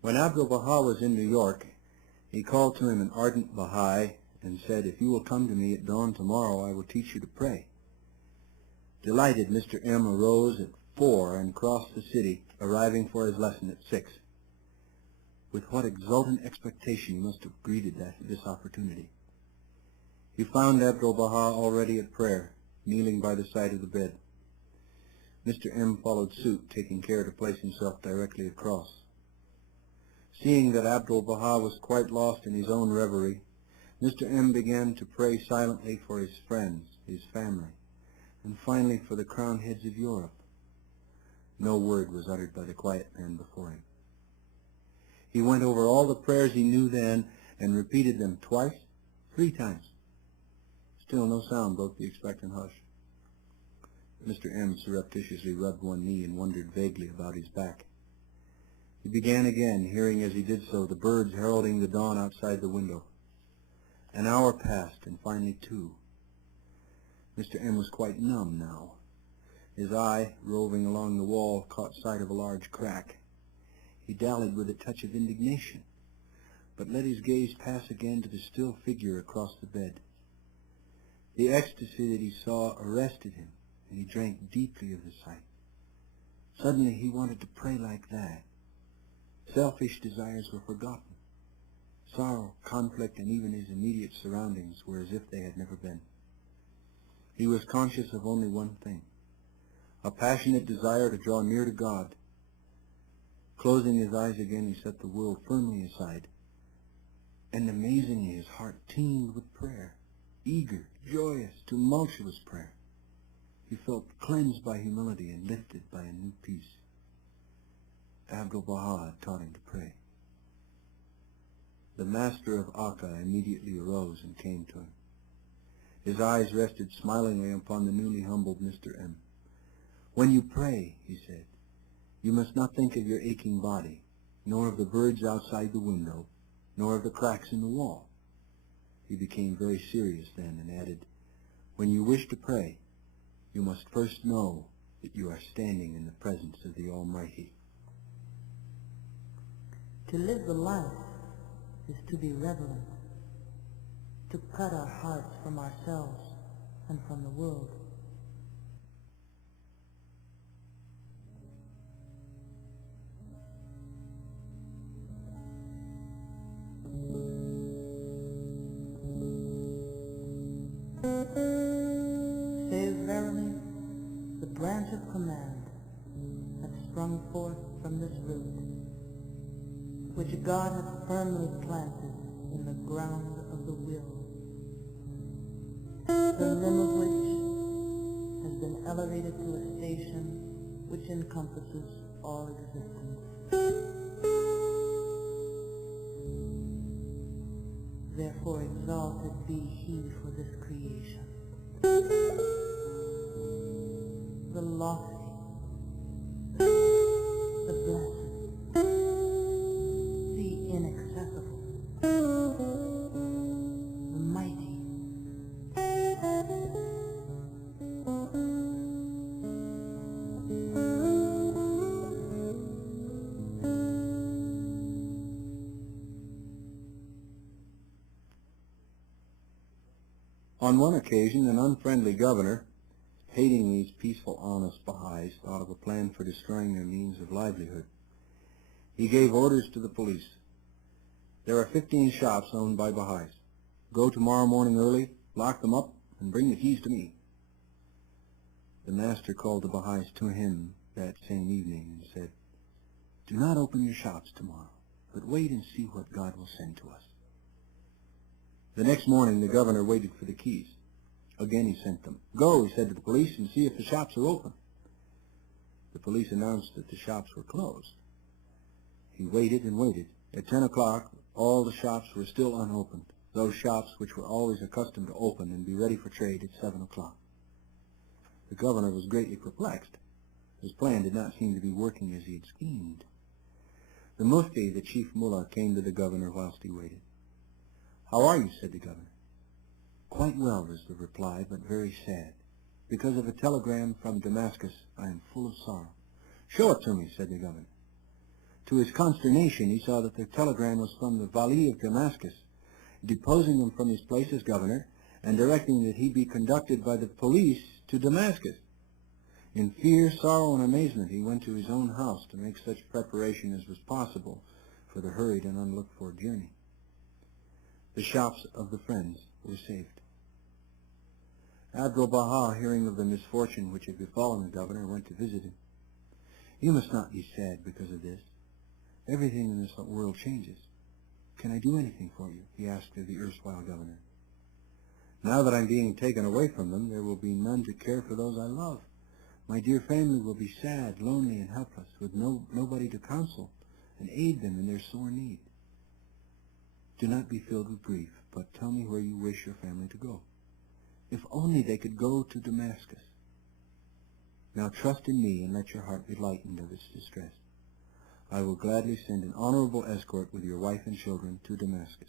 When Abdul-Baha was in New York, he called to him an ardent Bahai and said, "If you will come to me at dawn tomorrow, I will teach you to pray." Delighted, Mr. M. arose at 4 and crossed the city, arriving for his lesson at 6. With what exultant expectation he must have greeted this opportunity. He found Abdul-Baha already at prayer, kneeling by the side of the bed. Mr. M. followed suit, taking care to place himself directly across. Seeing that Abdul-Baha was quite lost in his own reverie, Mr. M. began to pray silently for his friends, his family, and finally for the crowned heads of Europe. No word was uttered by the quiet man before him. He went over all the prayers he knew then and repeated them twice, 3 times. Still no sound broke the expectant hush. Mr. M. surreptitiously rubbed one knee and wondered vaguely about his back. He began again, hearing as he did so the birds heralding the dawn outside the window. An hour passed, and finally 2. Mr. M. was quite numb now. His eye, roving along the wall, caught sight of a large crack. He dallied with a touch of indignation, but let his gaze pass again to the still figure across the bed. The ecstasy that he saw arrested him, and he drank deeply of the sight. Suddenly he wanted to pray like that. Selfish desires were forgotten. Sorrow, conflict, and even his immediate surroundings were as if they had never been. He was conscious of only one thing, a passionate desire to draw near to God. Closing his eyes again, he set the world firmly aside, and amazingly his heart teemed with prayer, eager, joyous, tumultuous prayer. He felt cleansed by humility and lifted by a new peace. Abdul-Baha had taught him to pray. The master of Akka immediately arose and came to him. His eyes rested smilingly upon the newly humbled Mr. M. "When you pray," he said, "you must not think of your aching body, nor of the birds outside the window, nor of the cracks in the wall." He became very serious then and added, "When you wish to pray, you must first know that you are standing in the presence of the Almighty." To live the life is to be reverent, to cut our hearts from ourselves and from the world. Say verily, the branch of command hath sprung forth from this root, which God hath firmly planted in the ground of the will, the limb of which has been elevated to a station which encompasses all existence. Therefore exalted be he for this creation, the lofty, the blessed, the inaccessible, the mighty. On one occasion, an unfriendly governor, hating these peaceful, honest Baha'is, thought of a plan for destroying their means of livelihood. He gave orders to the police. "There are 15 shops owned by Baha'is. Go tomorrow morning early, lock them up, and bring the keys to me." The master called the Baha'is to him that same evening and said, "Do not open your shops tomorrow, but wait and see what God will send to us." The next morning, the governor waited for the keys. Again he sent them. "Go," he said to the police, "and see if the shops are open." The police announced that the shops were closed. He waited and waited. At 10 o'clock, all the shops were still unopened, those shops which were always accustomed to open and be ready for trade at 7 o'clock. The governor was greatly perplexed. His plan did not seem to be working as he had schemed. The mufti, the chief mullah, came to the governor whilst he waited. "How are you?" said the governor. Quite well, was the reply, but very sad. Because of a telegram from Damascus, I am full of sorrow. Show it to me, said the governor. To his consternation, he saw that the telegram was from the Vali of Damascus, deposing him from his place as governor and directing that he be conducted by the police to Damascus. In fear, sorrow, and amazement, he went to his own house to make such preparation as was possible for the hurried and unlooked-for journey. The shops of the friends were saved. Abdul-Baha, hearing of the misfortune which had befallen the governor, went to visit him. You must not be sad because of this. Everything in this world changes. Can I do anything for you? He asked of the erstwhile governor. Now that I'm being taken away from them, there will be none to care for those I love. My dear family will be sad, lonely, and helpless, with nobody to counsel and aid them in their sore need. Do not be filled with grief, but tell me where you wish your family to go. If only they could go to Damascus. Now trust in me and let your heart be lightened of its distress. I will gladly send an honorable escort with your wife and children to Damascus.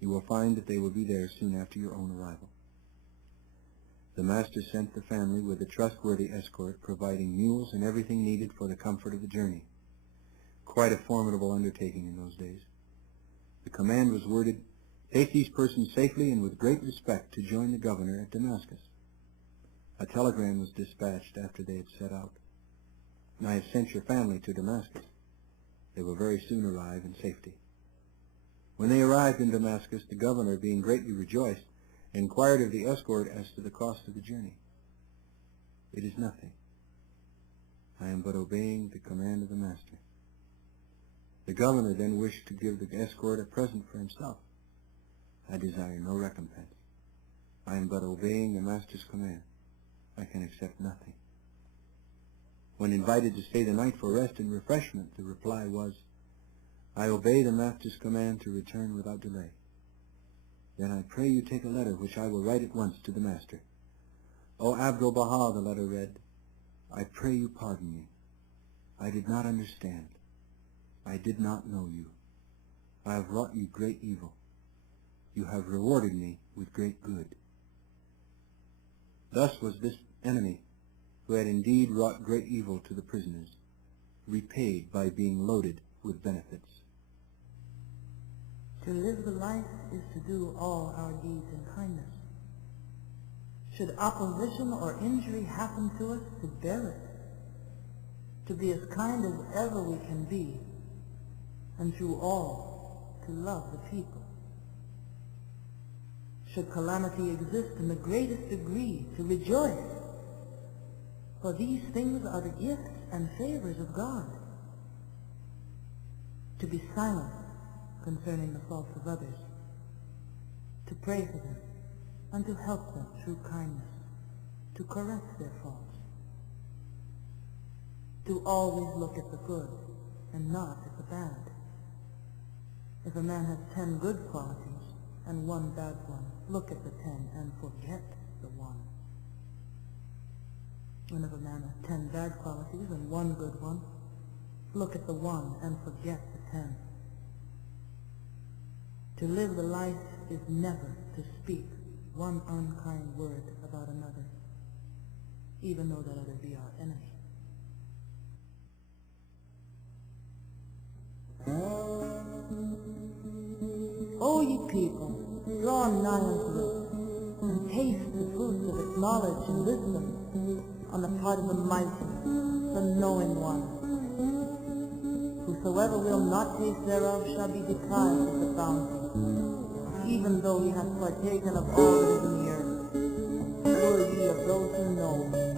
You will find that they will be there soon after your own arrival. The master sent the family with a trustworthy escort, providing mules and everything needed for the comfort of the journey. Quite a formidable undertaking in those days. The command was worded, take these persons safely and with great respect to join the governor at Damascus. A telegram was dispatched after they had set out. I have sent your family to Damascus. They will very soon arrive in safety. When they arrived in Damascus, the governor, being greatly rejoiced, inquired of the escort as to the cost of the journey. It is nothing. I am but obeying the command of the master. The governor then wished to give the escort a present for himself. I desire no recompense. I am but obeying the master's command. I can accept nothing. When invited to stay the night for rest and refreshment, the reply was, I obey the master's command to return without delay. Then I pray you take a letter which I will write at once to the master. O Abdul-Baha, the letter read, I pray you pardon me. I did not understand. I did not know you. I have wrought you great evil. You have rewarded me with great good. Thus was this enemy, who had indeed wrought great evil to the prisoners, repaid by being loaded with benefits. To live the life is to do all our deeds in kindness. Should opposition or injury happen to us, to bear it, to be as kind as ever we can be, and through all to love the people. Should calamity exist in the greatest degree, to rejoice, for these things are the gifts and favors of God. To be silent concerning the faults of others, to pray for them, and to help them through kindness, to correct their faults. To always look at the good and not at the bad. If a man has 10 good qualities and 1 bad one, look at the 10 and forget the 1. And if a man has 10 bad qualities and 1 good one, look at the 1 and forget the 10. To live the life is never to speak one unkind word about another, even though that other be our enemy. O ye people, draw nigh unto it, and taste the fruits of its knowledge and wisdom on the part of the mighty, the knowing one. Whosoever will not taste thereof shall be deprived of the bounty, even though he hath partaken of all that is in the earth. Were ye of those who know,